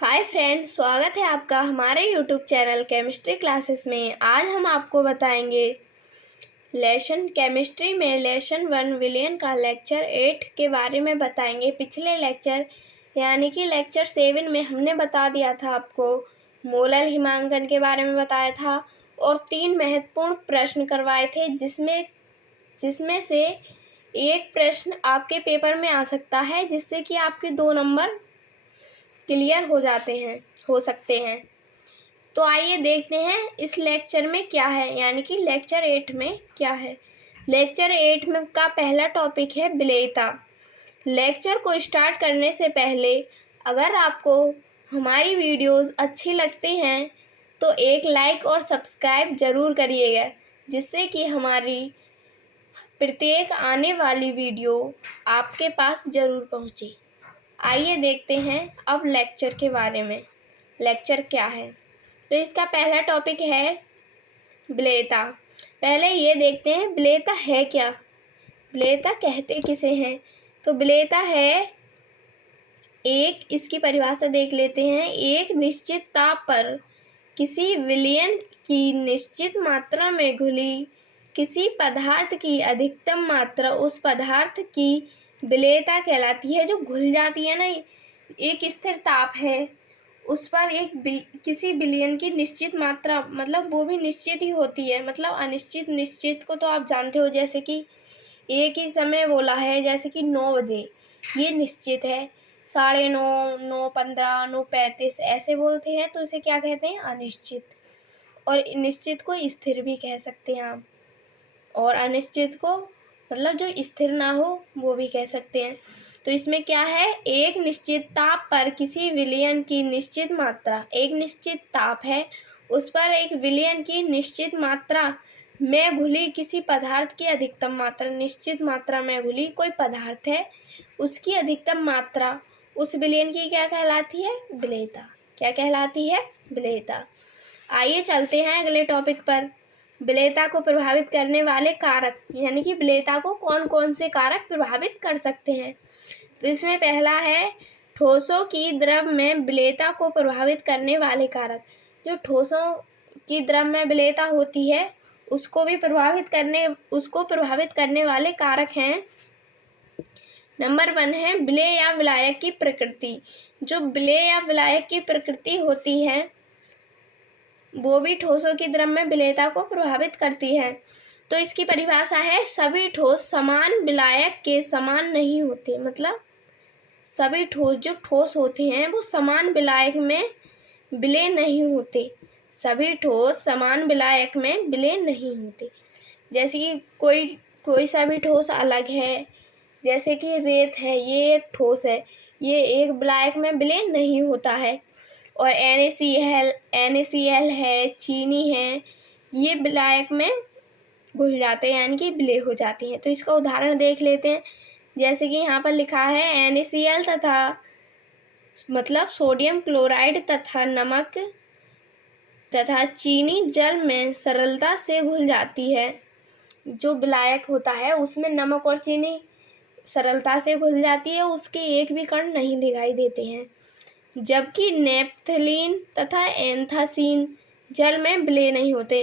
Hi friend, स्वागत है आपका हमारे यूट्यूब चैनल केमिस्ट्री क्लासेस में। आज हम आपको बताएंगे लेसन केमिस्ट्री में लेसन 1 विलियन का लेक्चर 8 के बारे में बताएंगे। पिछले लेक्चर यानी कि लेक्चर 7 में हमने बता दिया था आपको मोलर हिमांकन के बारे में बताया था और 3 महत्वपूर्ण प्रश्न करवाए थे जिसमें से एक प्रश्न आपके पेपर में आ सकता है जिससे कि आपके 2 नंबर क्लियर हो सकते हैं। तो आइए देखते हैं इस लेक्चर में क्या है, यानी कि लेक्चर 8 में क्या है। लेक्चर 8 में का पहला टॉपिक है विलेयता। लेक्चर को स्टार्ट करने से पहले अगर आपको हमारी वीडियोस अच्छी लगती हैं तो एक लाइक और सब्सक्राइब ज़रूर करिएगा, जिससे कि हमारी प्रत्येक आने वाली वीडियो आपके पास ज़रूर पहुँचे। आइए देखते हैं अब लेक्चर के बारे में। लेक्चर क्या है, तो इसका पहला टॉपिक है विलेयता। पहले ये देखते हैं विलेयता है क्या। विलेयता कहते किसे हैं, तो विलेयता है इसकी परिभाषा देख लेते हैं। एक निश्चित ताप पर किसी विलयन की निश्चित मात्रा में घुली किसी पदार्थ की अधिकतम मात्रा उस पदार्थ की विलेयता कहलाती है। जो घुल जाती है ना, एक स्थिर ताप है उस पर किसी विलयन की निश्चित मात्रा, मतलब वो भी निश्चित ही होती है, मतलब अनिश्चित निश्चित को तो आप जानते हो। जैसे कि एक ही समय बोला है, जैसे कि 9 बजे, ये निश्चित है। 9:30, 9:15, 9:35 ऐसे बोलते हैं तो इसे क्या कहते हैं, अनिश्चित। और निश्चित को स्थिर भी कह सकते हैं आप, और अनिश्चित को मतलब जो स्थिर ना हो वो भी कह सकते हैं। तो इसमें क्या है, एक निश्चित ताप पर किसी विलयन की निश्चित मात्रा, एक निश्चित ताप है उस पर एक विलयन की निश्चित मात्रा में घुली किसी पदार्थ की अधिकतम मात्रा, निश्चित मात्रा में घुली कोई पदार्थ है उसकी अधिकतम मात्रा उस विलयन की क्या कहलाती है, विलेयता। क्या कहलाती है, विलेयता। आइए चलते हैं अगले टॉपिक पर। विलेयता को प्रभावित करने वाले कारक, यानी कि विलेयता को कौन कौन से कारक प्रभावित कर सकते हैं। तो इसमें पहला है ठोसों की द्रव में विलेयता को प्रभावित करने वाले कारक। जो ठोसों की द्रव में विलेयता होती है उसको प्रभावित करने वाले कारक हैं। नंबर 1 है विलेय या विलायक की प्रकृति। जो विलेय या विलायक की प्रकृति होती है वो भी ठोसों की द्रव में विलेयता को प्रभावित करती है। तो इसकी परिभाषा है सभी ठोस समान विलायक के समान नहीं होते। मतलब सभी ठोस जो ठोस होते हैं वो समान विलायक में विलेय नहीं होते। सभी ठोस समान विलायक में विलेय नहीं होते। जैसे कि कोई सा भी ठोस अलग है, जैसे कि रेत है, ये एक ठोस है, ये एक विलायक में विलेय नहीं होता है। और NaCl है, चीनी है, ये विलायक में घुल जाते हैं, यानी कि विलेय हो जाती हैं। तो इसका उदाहरण देख लेते हैं। जैसे कि यहाँ पर लिखा है NaCl तथा मतलब सोडियम क्लोराइड तथा नमक तथा चीनी जल में सरलता से घुल जाती है। जो विलायक होता है उसमें नमक और चीनी सरलता से घुल जाती है, उसके एक भी कण नहीं दिखाई देते हैं। जबकि नेप्थलीन तथा एंथासीन जल में विलेय नहीं होते।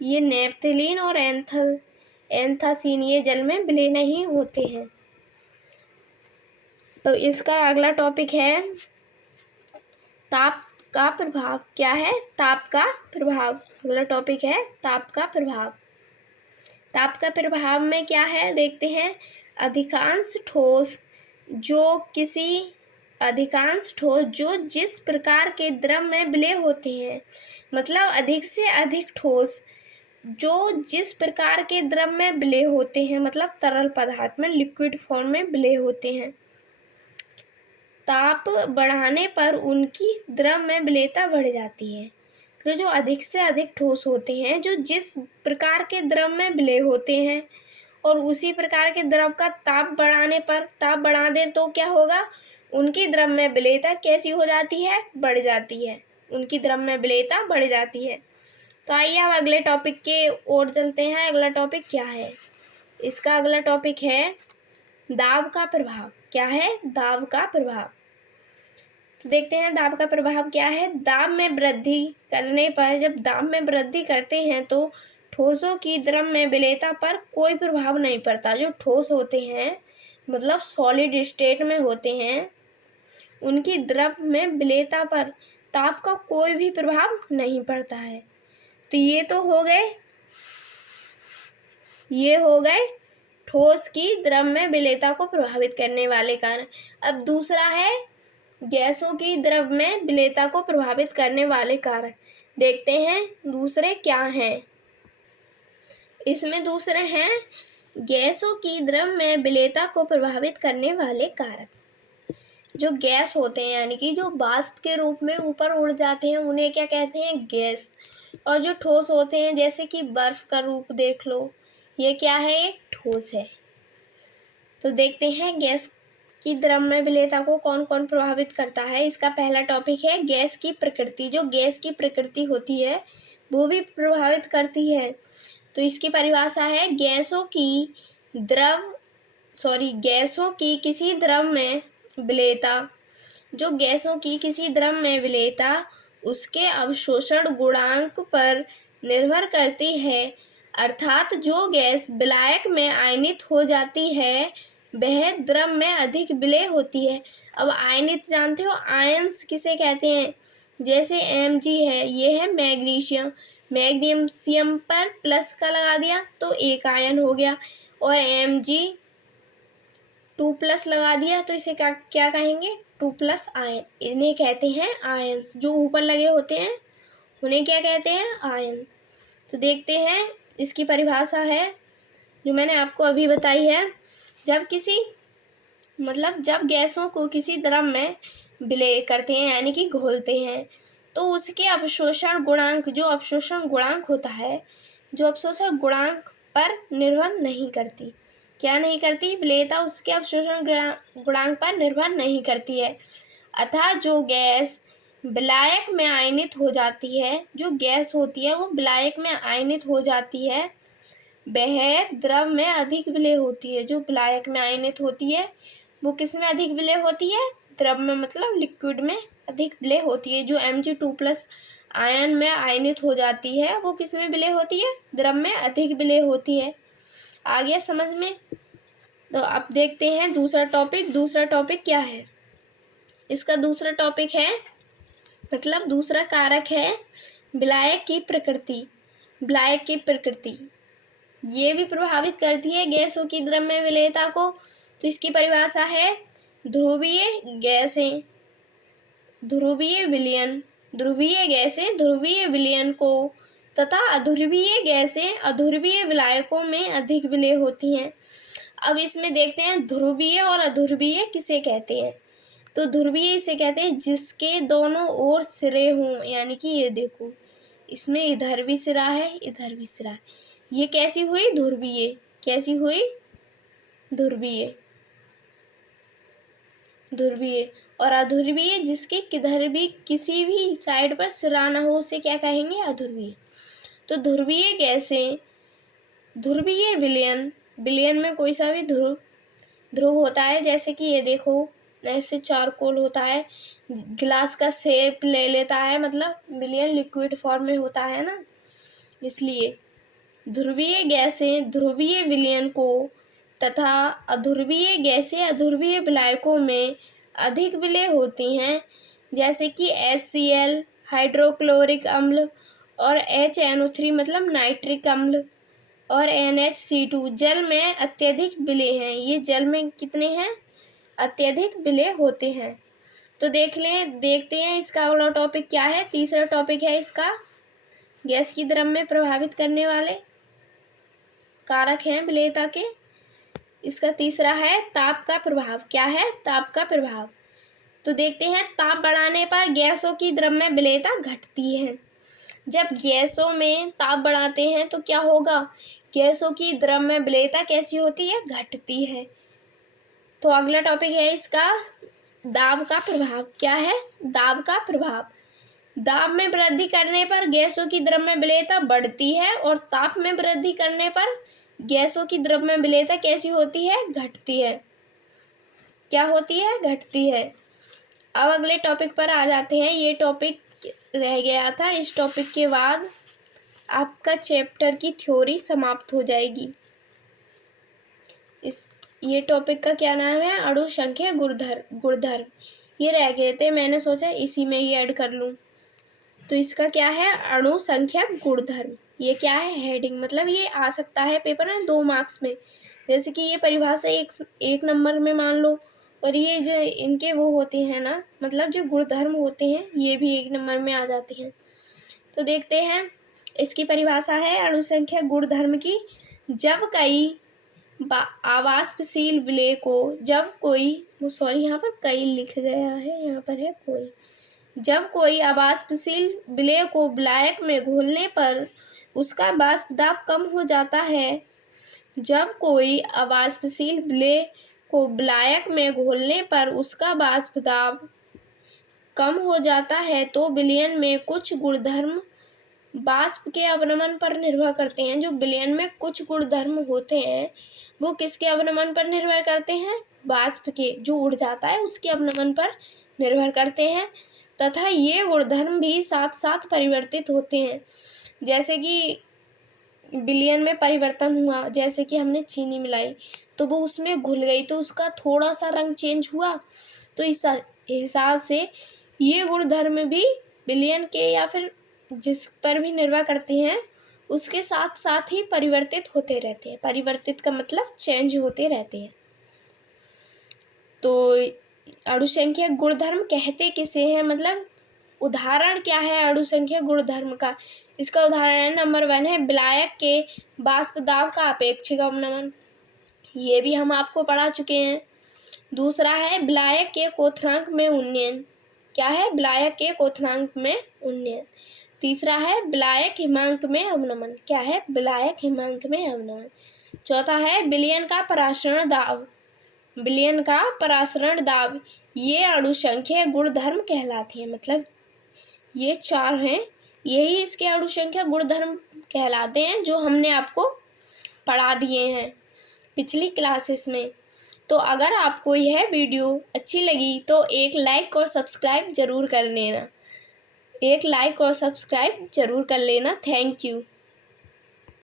ये नेप्थलीन और एंथासीन ये जल में विलेय नहीं होते हैं। तो इसका अगला टॉपिक है ताप का प्रभाव। क्या है, ताप का प्रभाव। अगला टॉपिक है ताप का प्रभाव। ताप का प्रभाव में क्या है देखते हैं। अधिकांश ठोस जो जिस प्रकार के द्रव में विलेय होते हैं, मतलब अधिक से अधिक ठोस जो जिस प्रकार के द्रव में विलेय होते हैं, मतलब तरल पदार्थ में लिक्विड फॉर्म में विलेय होते हैं, ताप बढ़ाने पर उनकी द्रव में विलेयता बढ़ जाती है। तो जो अधिक से अधिक ठोस होते हैं, जो जिस प्रकार के द्रव में विलेय होते हैं और उसी प्रकार के द्रव का ताप बढ़ा दें तो क्या होगा, उनकी द्रव में विलेयता कैसी हो जाती है, बढ़ जाती है। उनकी द्रव में विलेयता बढ़ जाती है। तो आइए अब अगले टॉपिक के ओर चलते हैं। अगला टॉपिक क्या है, इसका अगला टॉपिक है दाब का प्रभाव। क्या है, दाब का प्रभाव। तो देखते हैं दाब का प्रभाव क्या है। दाब में वृद्धि करने पर, जब दाब में वृद्धि करते हैं तो ठोसों की द्रव में विलेयता पर कोई प्रभाव नहीं पड़ता। जो ठोस होते हैं मतलब सॉलिड स्टेट में होते हैं, उनकी द्रव में विलेयता पर ताप का कोई भी प्रभाव नहीं पड़ता है। तो ये हो गए ठोस की द्रव में विलेयता को प्रभावित करने वाले कारण। अब दूसरा है गैसों की द्रव में विलेयता को प्रभावित करने वाले कारक। देखते हैं दूसरे क्या हैं। इसमें दूसरे हैं गैसों की द्रव में विलेयता को प्रभावित करने वाले कारक। जो गैस होते हैं यानी कि जो वाष्प के रूप में ऊपर उड़ जाते हैं, उन्हें क्या कहते हैं, गैस। और जो ठोस होते हैं जैसे कि बर्फ का रूप देख लो, ये क्या है, एक ठोस है। तो देखते हैं गैस की द्रव में विलेयता को कौन कौन प्रभावित करता है। इसका पहला टॉपिक है गैस की प्रकृति। जो गैस की प्रकृति होती है वो भी प्रभावित करती है। तो इसकी परिभाषा है गैसों की किसी द्रव में विलेयता। जो गैसों की किसी द्रव में विलेयता उसके अवशोषण गुणांक पर निर्भर करती है। अर्थात जो गैस विलायक में आयनित हो जाती है वह द्रव में अधिक विलेय होती है। अब आयनित जानते हो, आयंस किसे कहते हैं, जैसे Mg है, ये है मैग्नीशियम। मैग्नीशियम पर प्लस का लगा दिया तो एक आयन हो गया, और Mg2+ लगा दिया तो इसे क्या कहेंगे, 2+ आयन। इन्हें कहते हैं आयंस। जो ऊपर लगे होते हैं उन्हें क्या कहते हैं, आयन। तो देखते हैं इसकी परिभाषा है जो मैंने आपको अभी बताई है। जब गैसों को किसी द्रव में विलय करते हैं यानी कि घोलते हैं तो उसके अवशोषण गुणांक, जो अवशोषण गुणांक होता है, जो अवशोषण गुणांक पर निर्भर नहीं करती। क्या नहीं करती, विलेयता उसके अवशोषण गुणांक पर निर्भर नहीं करती है। अतः जो गैस विलायक में आयनित हो जाती है, जो गैस होती है वो विलायक में आयनित हो जाती है, वह द्रव में अधिक विलेय होती है। जो विलायक में आयनित होती है वो किस में अधिक विलेय होती है, द्रव में, मतलब लिक्विड में अधिक विलेय होती है। जो Mg2+ आयन में आयनित हो जाती है वो किस में विलेय होती है, द्रव में अधिक विलेय होती है। आ गया समझ में। तो अब देखते हैं दूसरा टॉपिक क्या है। इसका दूसरा टॉपिक है, मतलब दूसरा कारक है विलायक की प्रकृति। विलायक की प्रकृति ये भी प्रभावित करती है गैसों की द्रव में विलेयता को। तो इसकी परिभाषा है ध्रुवीय गैसें ध्रुवीय विलयन, ध्रुवीय गैसें ध्रुवीय विलयन को तथा अध्रुवीय गैसें अध्रुवीय विलायकों में अधिक विलेय होती हैं। अब इसमें देखते हैं ध्रुवीय और अध्रुवीय किसे कहते हैं। तो ध्रुवीय इसे कहते हैं जिसके दोनों ओर सिरे हों, यानी कि ये देखो इसमें इधर भी सिरा है इधर भी सिरा है, ये कैसी हुई, ध्रुवीय। कैसी हुई, ध्रुवीय। और अध्रुवीय जिसके किधर भी किसी भी साइड पर सिरा ना हो उसे क्या कहेंगे, अध्रुवीय। तो ध्रुवीय गैसें ध्रुवीय विलयन में कोई सा भी ध्रुव होता है, जैसे कि ये देखो ऐसे चारकोल होता है, गिलास का शेप ले लेता है, मतलब विलयन लिक्विड फॉर्म में होता है ना, इसलिए ध्रुवीय गैसें ध्रुवीय विलयन को तथा अध्रुवीय गैसें अध्रुवीय विलायकों में अधिक विलेय होती हैं, जैसे कि HCl हाइड्रोक्लोरिक अम्ल और HNO3 मतलब नाइट्रिक अम्ल और NH2 जल में अत्यधिक विलेय हैं। ये जल में कितने हैं, अत्यधिक विलेय होते हैं। तो देखते हैं इसका अगला टॉपिक क्या है। तीसरा टॉपिक है इसका गैस की द्रव में प्रभावित करने वाले कारक हैं विलेयता के। इसका तीसरा है ताप का प्रभाव। क्या है, ताप का प्रभाव। तो देखते हैं ताप बढ़ाने पर गैसों की द्रव में विलेयता घटती है। जब गैसों में ताप बढ़ाते हैं तो क्या होगा, गैसों की द्रव में विलेयता कैसी होती है, घटती है। तो अगला टॉपिक है इसका दाब का प्रभाव। क्या है, दाब का प्रभाव। दाब में वृद्धि करने पर गैसों की द्रव में विलेयता बढ़ती है और ताप में वृद्धि करने पर गैसों की द्रव में विलेयता कैसी होती है, घटती है। क्या होती है, घटती है। अब अगले टॉपिक पर आ जाते हैं। ये टॉपिक रह गया था, इस टॉपिक के बाद आपका चैप्टर की थ्योरी समाप्त हो जाएगी। ये टॉपिक का क्या नाम है? अणु संख्या गुणधर्म। ये रह गए थे, मैंने सोचा इसी में ही ऐड कर लूँ। तो इसका क्या है? अणु संख्या गुणधर्म। ये क्या है? हेडिंग। मतलब ये आ सकता है पेपर में 2 मार्क्स में। जैसे कि ये परिभाषा एक नंबर में मान लो, और ये जो इनके वो होते हैं ना, मतलब जो गुणधर्म होते हैं ये भी 1 नंबर में आ जाते हैं। तो देखते हैं, इसकी परिभाषा है अणु संख्या गुणधर्म की। जब कई आवासशील विलय को जब कोई यहाँ पर कई लिख गया है, यहाँ पर है कोई। जब कोई आवासशील विलय को विलायक में घोलने पर उसका वाष्प दाब कम हो जाता है। जब कोई आवासशील विलय को विलायक में घोलने पर उसका वाष्प दाब कम हो जाता है तो विलयन में कुछ गुणधर्म वाष्प के अवनमन पर निर्भर करते हैं। जो विलयन में कुछ गुणधर्म होते हैं वो किसके अवनमन पर निर्भर करते हैं? वाष्प के, जो उड़ जाता है उसके अवनमन पर निर्भर करते हैं। तथा ये गुणधर्म भी साथ साथ परिवर्तित होते हैं। जैसे कि विलयन में परिवर्तन हुआ, जैसे कि हमने चीनी मिलाई तो वो उसमें घुल गई तो उसका थोड़ा सा रंग चेंज हुआ। तो इस हिसाब से ये गुणधर्म भी विलयन के या फिर जिस पर भी निर्भर करते हैं उसके साथ साथ ही परिवर्तित होते रहते हैं। परिवर्तित का मतलब चेंज होते रहते हैं। तो अणु संख्या गुणधर्म कहते किसे हैं? मतलब उदाहरण क्या है अणु संख्या गुणधर्म का? इसका उदाहरण है नंबर 1 है विलायक के वाष्प दाब का अपेक्षिक अवनमन। ये भी हम आपको पढ़ा चुके हैं। दूसरा है विलायक के क्वथनांक में उन्नयन। क्या है? विलायक के क्वथनांक में उन्नयन। तीसरा है विलायक हिमांक में अवनमन। क्या है? विलायक हिमांक में अवनमन। चौथा है विलयन का परासरण दाब। विलयन का परासरण दाब। ये अणु संख्या गुणधर्म कहलाते हैं। मतलब ये 4 हैं, यही इसके अणु संख्या गुणधर्म कहलाते हैं जो हमने आपको पढ़ा दिए हैं पिछली क्लासेस में। तो अगर आपको यह वीडियो अच्छी लगी तो एक लाइक और सब्सक्राइब जरूर कर लेना। Thank you.